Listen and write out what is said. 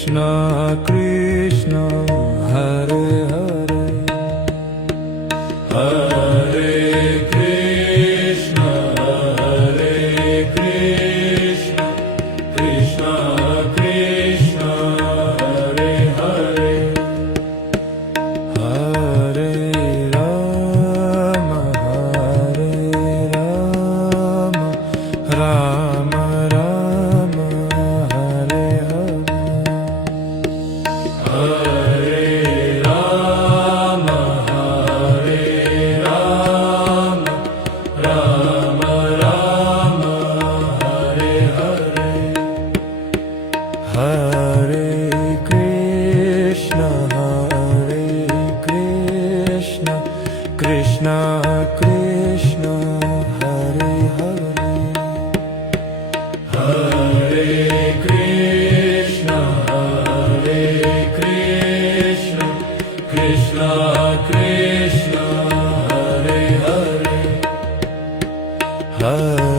Krishna Hare Hare Hare Krishna Krishna Krishna Hare Hare Hare Rama Rama Rama Hare Hare Hare Rama Rama Rama Hare Hare Hare Krishna Krishna Krishna Hare Hare Hare Krishna Krishna Krishna Hare Hare Hare